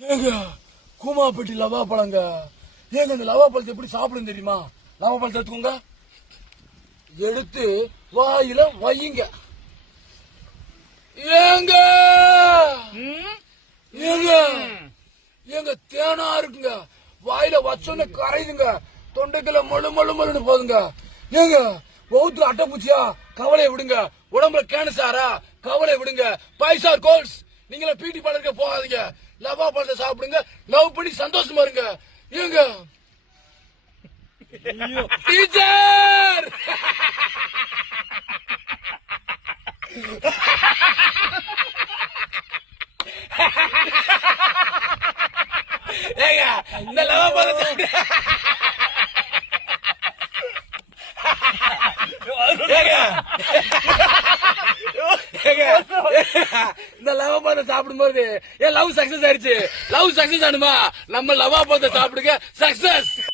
ஏங்க கூமாப்பட்டி லவா பழங்க. ஏங்க இந்த லவா பழத்தை எப்படி சாப்பிடும் தெரியுமா? லவா பழத்தை எடுத்துக்கோங்க. எடுத்து வாயில வையுங்க. ஏங்க! ஏங்க! ஏங்க தேனா இருக்குங்க. வாயில வச்சோன்னு கரையுதுங்க. தொண்டைக்குள்ள மொழு மொழு மொழுன்னு போகுதுங்க. ஏங்க பௌத்துல அட்டைப்பூச்சியா? கவலையை விடுங்க. உடம்புல கேன்சாரா கவலை விடுங்க. பைசா கோல்ஸ் நீங்கள பிடி பழக்க போகாதீங்க. லவா பழத்தை சாப்பிடுங்க. லவ் பண்ணி சந்தோஷமா இருங்க. ஏங்க? டீச்சர்! ஏங்க இந்த லவா பழத்தை ஏங்க. இந்த லவ் பழத்தை சாப்பிடும்போது ஏன் லவ் சக்சஸ் ஆயிடுச்சு? லவ் சக்சஸ் ஆனுமா? நம்ம லவ் பழத்தை சாப்பிடுங்க. சக்சஸ்